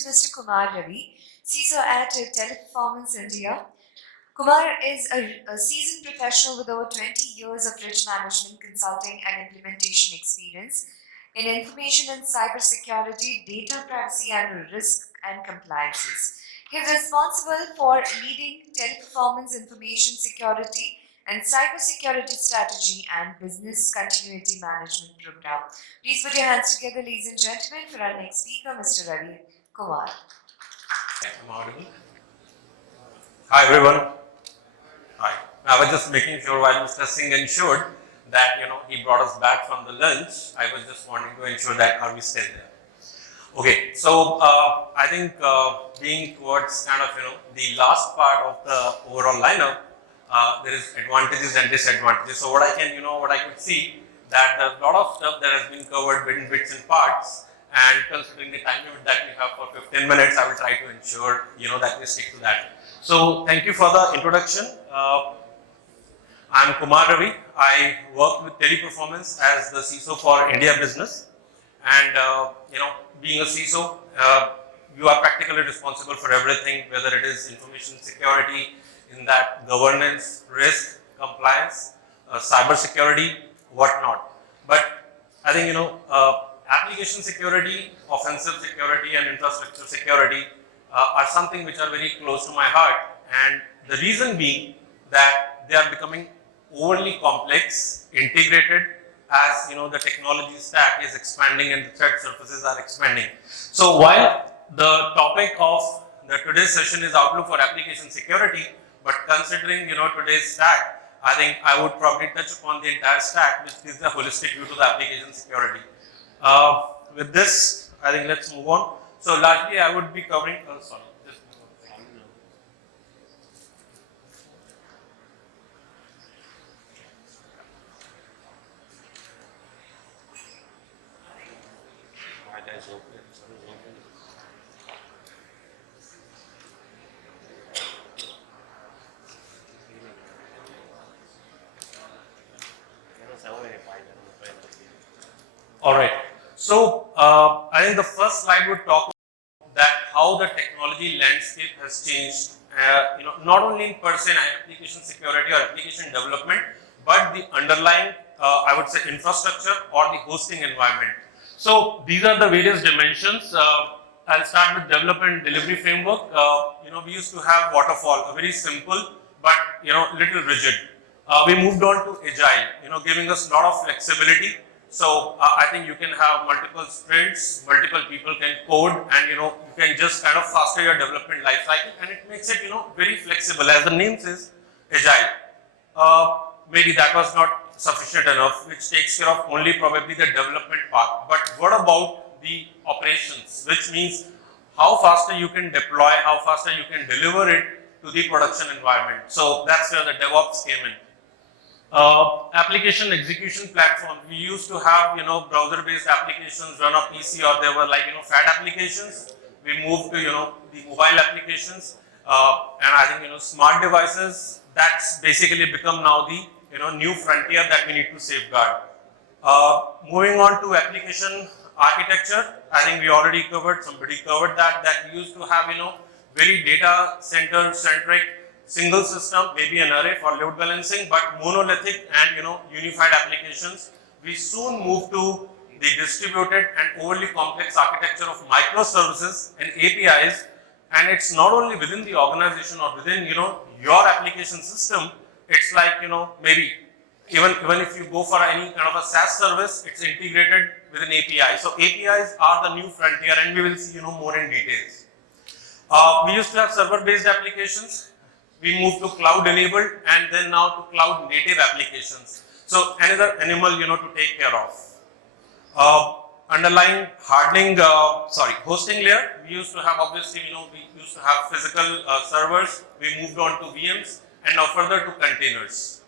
introduce Mr. Kumar Ravi, CISO at 𝗘𝗱𝗶𝗰𝘁𝗶𝗍 India. Kumar is a seasoned professional with over 20 years of rich management, consulting, and implementation experience in information and cybersecurity, data privacy, and risk and compliances. He is responsible for leading 𝗘𝗱𝗶𝗰𝘁𝗶 information security and cybersecurity strategy and business continuity management program. Please put your hands together, ladies and gentlemen, for our next speaker, Mr. Ravi Kumar. I'm audible. Hi everyone. Hi. I was just making sure while Mr. Singh ensured that he brought us back from the lunch. I was just wanting to ensure that are we still there. Okay, so I think being towards kind of the last part of the overall lineup, there is advantages and disadvantages. So what I can what I could see that there's a lot of stuff that has been covered in bits and parts, and considering the time limit that we have for 15 minutes, I will try to ensure that we stick to that. So thank you for the introduction. I'm Kumar Ravi. I work with 𝗘𝗱𝗶𝗰𝘁𝗶𝗍 as the CISO for India business, and being a CISO, you are practically responsible for everything, whether it is information security, in that governance, risk, compliance, cyber security, whatnot. But I think application security, offensive security, and infrastructure security are something which are very close to my heart, and the reason being that they are becoming overly complex, integrated, as the technology stack is expanding and the threat surfaces are expanding. So while the topic of today's session is outlook for application security, but considering today's stack, I think I would probably touch upon the entire stack, which gives a holistic view to the application security. With this, I think let's move on. So largely I would be covering, sorry. All right. So I think the first slide would talk about that how the technology landscape has changed. Not only in per se application security or application development, but the underlying, I would say, infrastructure or the hosting environment. So these are the various dimensions. I'll start with development delivery framework. We used to have waterfall, a very simple but little rigid. We moved on to agile, giving us a lot of flexibility. So I think you can have multiple sprints, multiple people can code, and you can just kind of faster your development life cycle, and it makes it very flexible. As the name says, agile. Maybe that was not sufficient enough, which takes care of only probably the development part. But what about the operations, which means how faster you can deploy, how faster you can deliver it to the production environment. So that's where the DevOps came in. Application execution platform. We used to have browser-based applications run on PC, or there were like FAT applications. We moved to the mobile applications, and I think smart devices. That's basically become now the new frontier that we need to safeguard. Moving on to application architecture, I think we already covered. Somebody covered that we used to have very data center centric single system, maybe an array for load balancing, but monolithic and unified applications. We soon moved to the distributed and overly complex architecture of microservices and APIs, and it's not only within the organization or within your application system. It's like maybe even if you go for any kind of a SaaS service, it's integrated with an API. So APIs are the new frontier, and we will see more in details. We used to have server-based applications. We moved to cloud-enabled, and then now to cloud-native applications. So another animal, to take care of. Underlying hardening, hosting layer. We used to have, obviously, we used to have physical servers. We moved on to VMs, and now further to containers.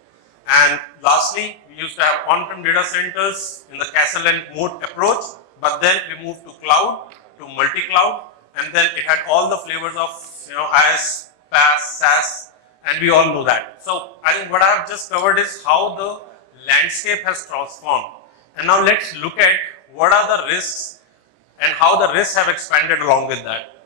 And lastly, we used to have on-prem data centers in the castle and moat approach, but then we moved to cloud, to multi-cloud, and then it had all the flavors of IaaS, PaaS, SaaS, and we all know that. So I think what I have just covered is how the landscape has transformed. And now let's look at what are the risks and how the risks have expanded along with that.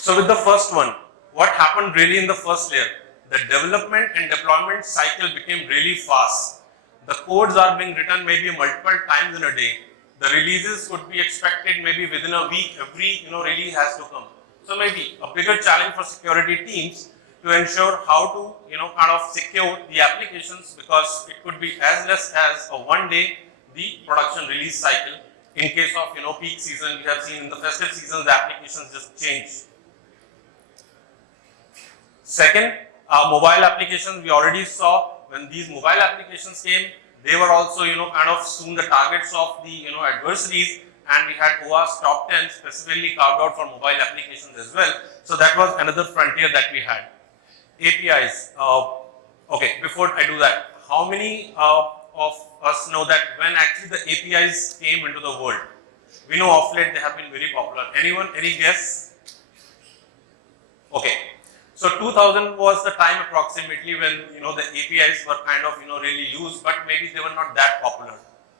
So with the first one, what happened really in the first layer? The development and deployment cycle became really fast. The codes are being written maybe multiple times in a day. The releases could be expected maybe within a week, every release has to come. So maybe a bigger challenge for security teams to ensure how to kind of secure the applications, because it could be as less as a one day the production release cycle. In case of peak season, we have seen in the festive seasons the applications just change. Second, mobile applications, we already saw when these mobile applications came, they were also kind of soon the targets of the adversaries, and we had OWASP top 10 specifically carved out for mobile applications as well. So that was another frontier that we had. APIs. Okay, before I do that, how many of us know that when actually the APIs came into the world? We know of late they have been very popular. Anyone, any guess? Okay. So 2000 was the time approximately when the APIs were kind of really used, but maybe they were not that popular.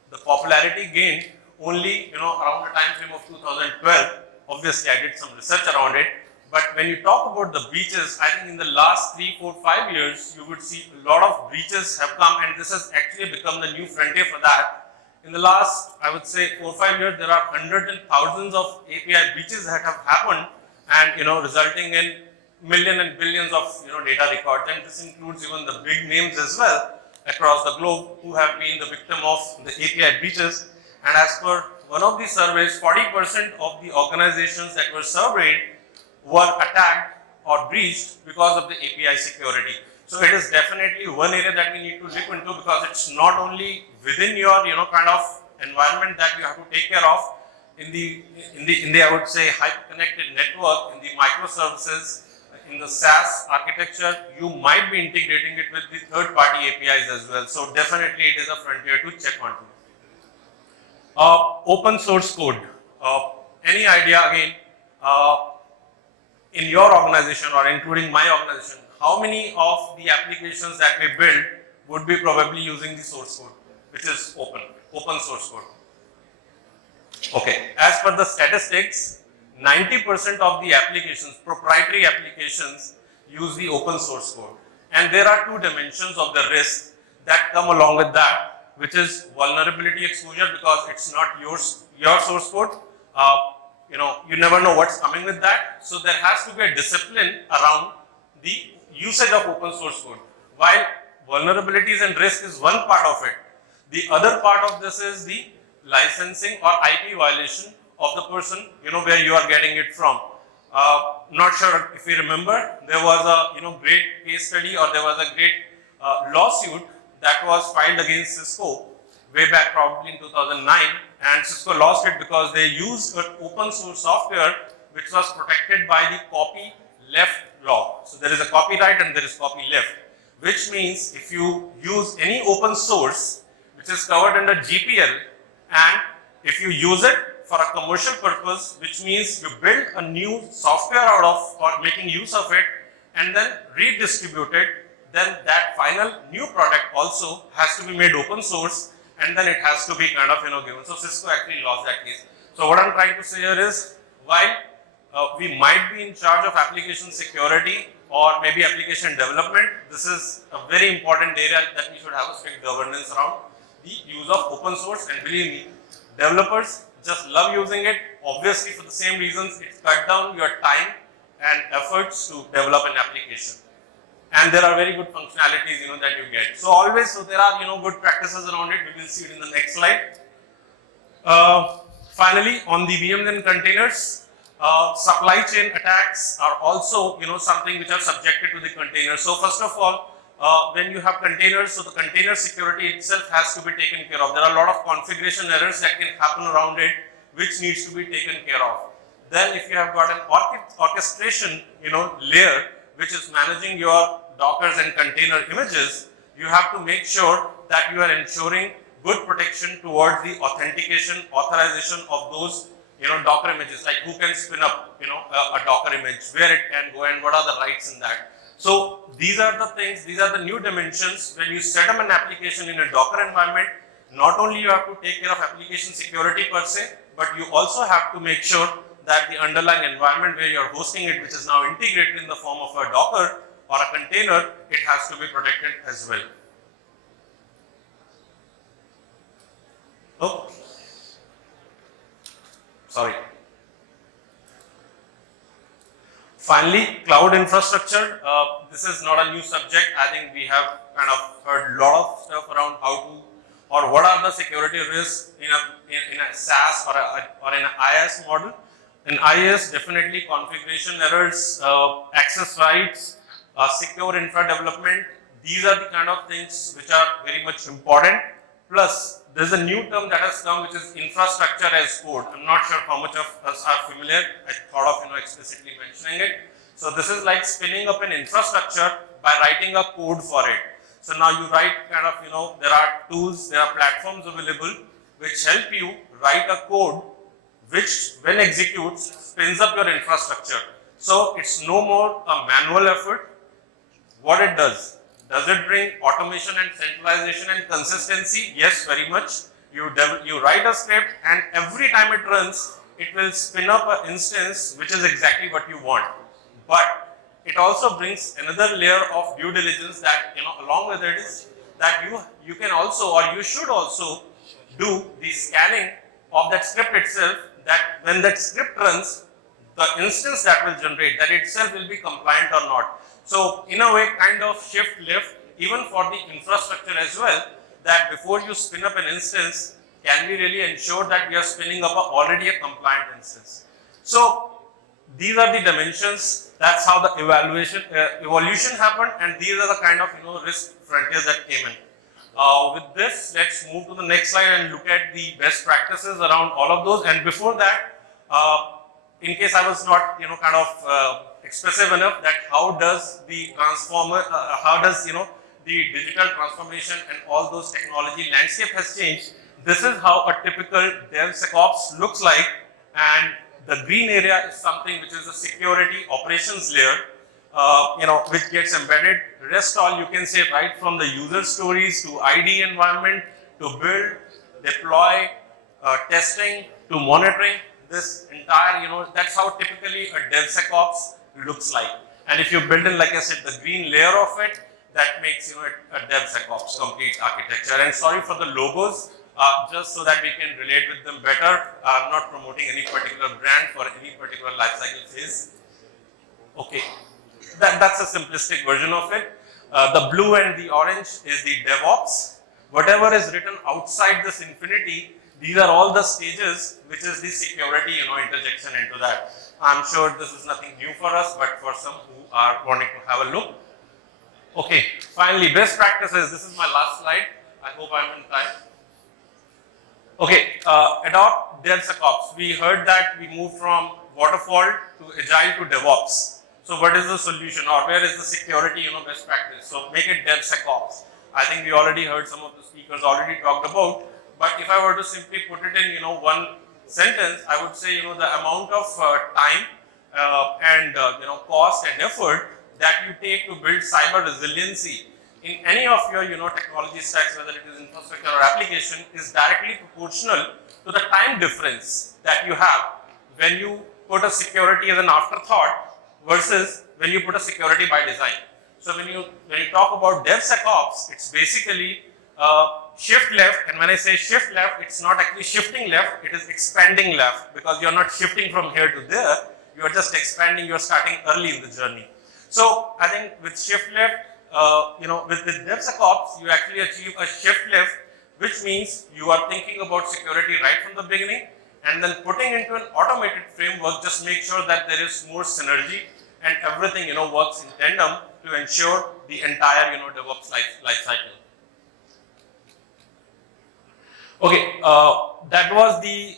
The popularity gained only around the time frame of 2012. Obviously, I did some research around it. But when you talk about the breaches, I think in the last 3, 4, 5 years, you would see a lot of breaches have come, and this has actually become the new frontier for that. In the last, I would say 4, 5 years, there are hundreds and thousands of API breaches that have happened, and resulting in millions and billions of data records, and this includes even the big names as well across the globe who have been the victim of the API breaches. And as per one of the surveys, 40% of the organizations that were surveyed were attacked or breached because of the API security. So it is definitely one area that we need to look into, because it's not only within your kind of environment that you have to take care of. In the I would say hyper-connected network, in the microservices, in the SaaS architecture, you might be integrating it with the third-party APIs as well. So definitely it is a frontier to check onto. Open source code. Any idea again? In your organization or including my organization, how many of the applications that we build would be probably using the source code, which is open source code? Okay, as per the statistics, 90% of the applications, proprietary applications, use the open source code. And there are two dimensions of the risk that come along with that, which is vulnerability exposure, because it's not your source code. You never know what's coming with that. So there has to be a discipline around the usage of open source code. While vulnerabilities and risk is one part of it, the other part of this is the licensing or IP violation of the person, where you are getting it from. Not sure if you remember, there was a great case study, or there was a great lawsuit that was filed against Cisco way back probably in 2009. And Cisco lost it because they used an open source software which was protected by the copy left law. So there is a copyright and there is copy left, which means if you use any open source which is covered under GPL, and if you use it for a commercial purpose, which means you build a new software out of or making use of it and then redistribute it, then that final new product also has to be made open source, and then it has to be kind of given. So Cisco actually lost that case. So what I'm trying to say here is, while we might be in charge of application security or maybe application development, this is a very important area that we should have a strict governance around the use of open source. And believe me, developers just love using it. Obviously, for the same reasons, it's cut down your time and efforts to develop an application. And there are very good functionalities that you get. So always, so there are good practices around it. We will see it in the next slide. Finally, on the VMs and containers, supply chain attacks are also something which are subjected to the containers. So first of all, when you have containers, so the container security itself has to be taken care of. There are a lot of configuration errors that can happen around it, which needs to be taken care of. Then if you have got an orchestration layer which is managing your Dockers and container images, you have to make sure that you are ensuring good protection towards the authentication, authorization of those Docker images, like who can spin up a Docker image, where it can go, and what are the rights in that. So these are the things, these are the new dimensions. When you set up an application in a Docker environment, not only you have to take care of application security per se, but you also have to make sure that the underlying environment where you're hosting it, which is now integrated in the form of a Docker or a container, it has to be protected as well. Oh, sorry. Finally, cloud infrastructure. This is not a new subject. I think we have kind of heard a lot of stuff around how to, or what are the security risks in a SaaS or in an IaaS model. In IaaS, definitely configuration errors, access rights, secure infra development. These are the kind of things which are very much important. Plus, there's a new term that has come, which is infrastructure as code. I'm not sure how much of us are familiar. I thought of explicitly mentioning it. So this is like spinning up an infrastructure by writing a code for it. So now you write kind of, there are tools, there are platforms available which help you write a code which, when executes, spins up your infrastructure. So it's no more a manual effort. What it does it bring automation and centralization and consistency? Yes, very much. You write a script, and every time it runs, it will spin up an instance which is exactly what you want. But it also brings another layer of due diligence that, along with it is that you can also, or you should also do the scanning of that script itself, that when that script runs, the instance that will generate, that itself will be compliant or not. So in a way, kind of shift left, even for the infrastructure as well, that before you spin up an instance, can we really ensure that we are spinning up already a compliant instance? So these are the dimensions. That's how the evolution happened, and these are the kind of risk frontiers that came in. With this, let's move to the next slide and look at the best practices around all of those. And before that, in case I was not kind of expressive enough, that how does the transformer, how does the digital transformation and all those technology landscape has changed. This is how a typical DevSecOps looks like, and the green area is something which is a security operations layer, which gets embedded. Rest all you can say, right from the user stories to ID environment to build, deploy, testing to monitoring. This entire, that's how typically a DevSecOps looks like. And if you build in, like I said, the green layer of it, that makes a DevSecOps complete architecture. And sorry for the logos, just so that we can relate with them better. I'm not promoting any particular brand for any particular lifecycle phase. Okay, that's a simplistic version of it. The blue and the orange is the DevOps. Whatever is written outside this infinity, these are all the stages, which is the security, interjection into that. I'm sure this is nothing new for us, but for some who are wanting to have a look. Okay, finally, best practices. This is my last slide. I hope I'm in time. Okay, adopt DevSecOps. We heard that we moved from waterfall to agile to DevOps. So what is the solution, or where is the security, best practice? So make it DevSecOps. I think we already heard some of the speakers already talked about. But if I were to simply put it in, one sentence, I would say, the amount of time and cost and effort that you take to build cyber resiliency in any of your technology stacks, whether it is infrastructure or application, is directly proportional to the time difference that you have when you put a security as an afterthought versus when you put a security by design. So when you talk about DevSecOps, it's basically shift left, and when I say shift left, it's not actually shifting left, it is expanding left, because you're not shifting from here to there, you're just expanding, you're starting early in the journey. So I think with shift left, with DevSecOps, you actually achieve a shift left, which means you are thinking about security right from the beginning, and then putting into an automated framework, just make sure that there is more synergy and everything works in tandem to ensure the entire DevOps life cycle. Okay, that was the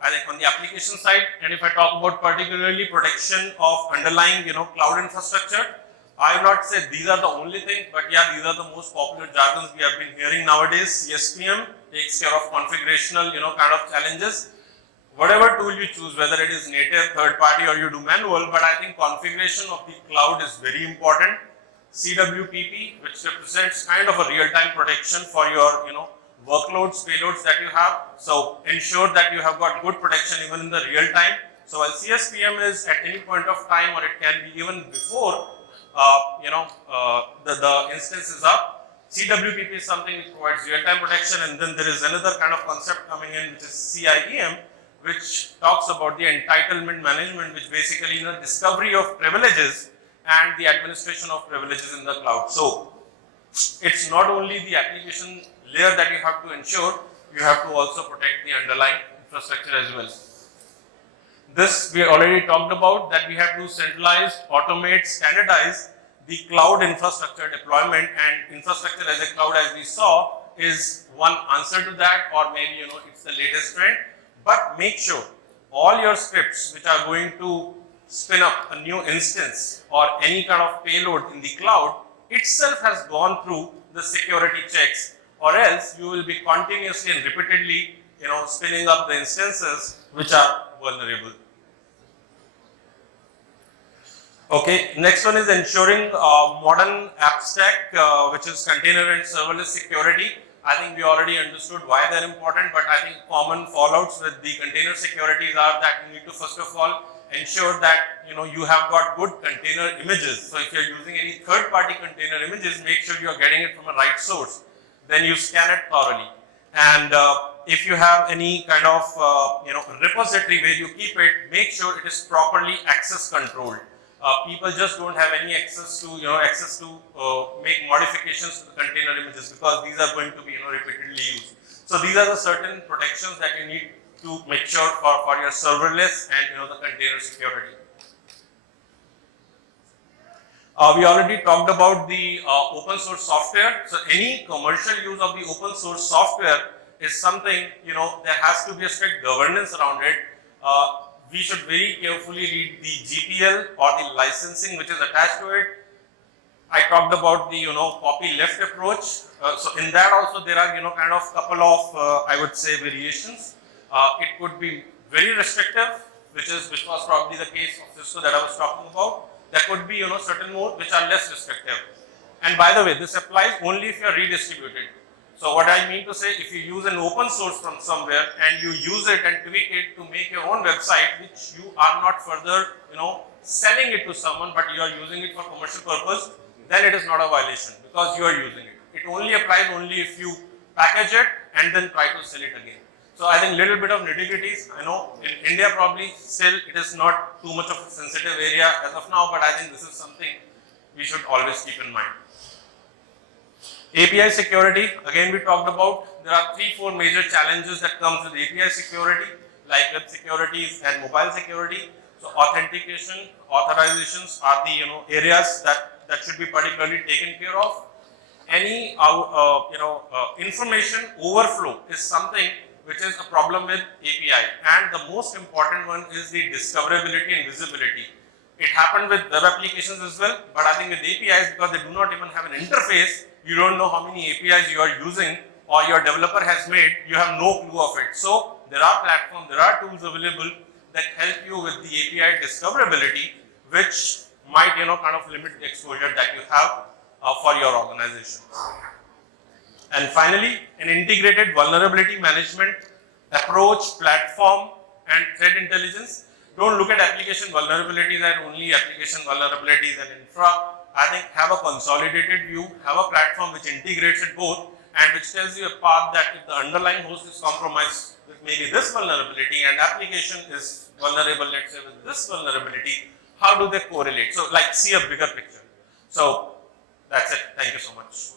I think on the application side. And if I talk about particularly protection of underlying cloud infrastructure, I will not say these are the only thing, but yeah, these are the most popular jargons we have been hearing nowadays. CSPM takes care of configurational kind of challenges. Whatever tool you choose, whether it is native, third party, or you do manual, but I think configuration of the cloud is very important. CWPP, which represents kind of a real-time protection for your workloads, payloads that you have. So ensure that you have got good protection even in the real time, So while CSPM is at any point of time, or it can be even before the instance is up, CWPP is something which provides real-time protection, and then there is another kind of concept coming in, which is CIEM, which talks about the entitlement management, which basically discovery of privileges and the administration of privileges in the cloud. So it's not only the application layer that you have to ensure, you have to also protect the underlying infrastructure as well. This we already talked about, that we have to centralize, automate, standardize the cloud infrastructure deployment, and infrastructure as a cloud, as we saw, is one answer to that, or maybe it's the latest trend. But make sure all your scripts which are going to spin up a new instance or any kind of payload in the cloud itself has gone through the security checks, or else you will be continuously and repeatedly spinning up the instances which are vulnerable. Okay, next one is ensuring modern app stack, which is container and serverless security. I think we already understood why they're important, but I think common fallouts with the container securities are that you need to first of all ensure that you have got good container images. So if you're using any third-party container images, make sure you're getting it from a right source. Then you scan it thoroughly. And if you have any kind of repository where you keep it, make sure it is properly access controlled. People just don't have any access to make modifications to the container images, because these are going to be repeatedly used. So these are the certain protections that you need to make sure for your serverless and the container security. We already talked about the open source software. So any commercial use of the open source software is something there has to be a strict governance around it. We should very carefully read the GPL or the licensing which is attached to it. I talked about the copyleft approach. So in that also there are kind of couple of I would say variations. It could be very restrictive, which was probably the case of Cisco that I was talking about. There could be certain more which are less restrictive. And by the way, this applies only if you are redistributed. So what I mean to say, if you use an open source from somewhere and you use it and tweak it to make your own website, which you are not further, selling it to someone, but you are using it for commercial purpose, then it is not a violation because you are using it. It only applies only if you package it and then try to sell it again. So I think little bit of nitty-gritties. I know in India probably still it is not too much of a sensitive area as of now, but I think this is something we should always keep in mind. API security, again we talked about, there are 3-4 major challenges that comes with API security, like web security and mobile security. So authentication, authorizations are the areas that should be particularly taken care of. Any information overflow is something which is a problem with API, and the most important one is the discoverability and visibility. It happened with web applications as well, but I think with APIs, because they do not even have an interface, you don't know how many APIs you are using or your developer has made, you have no clue of it. So there are platforms, there are tools available that help you with the API discoverability, which might kind of limit the exposure that you have for your organization. And finally, an integrated vulnerability management approach, platform, and threat intelligence. Don't look at application vulnerabilities as only application vulnerabilities and infra. I think have a consolidated view, have a platform which integrates it both and which tells you a path that if the underlying host is compromised with maybe this vulnerability and application is vulnerable, let's say with this vulnerability, how do they correlate? So like see a bigger picture. So that's it. Thank you so much.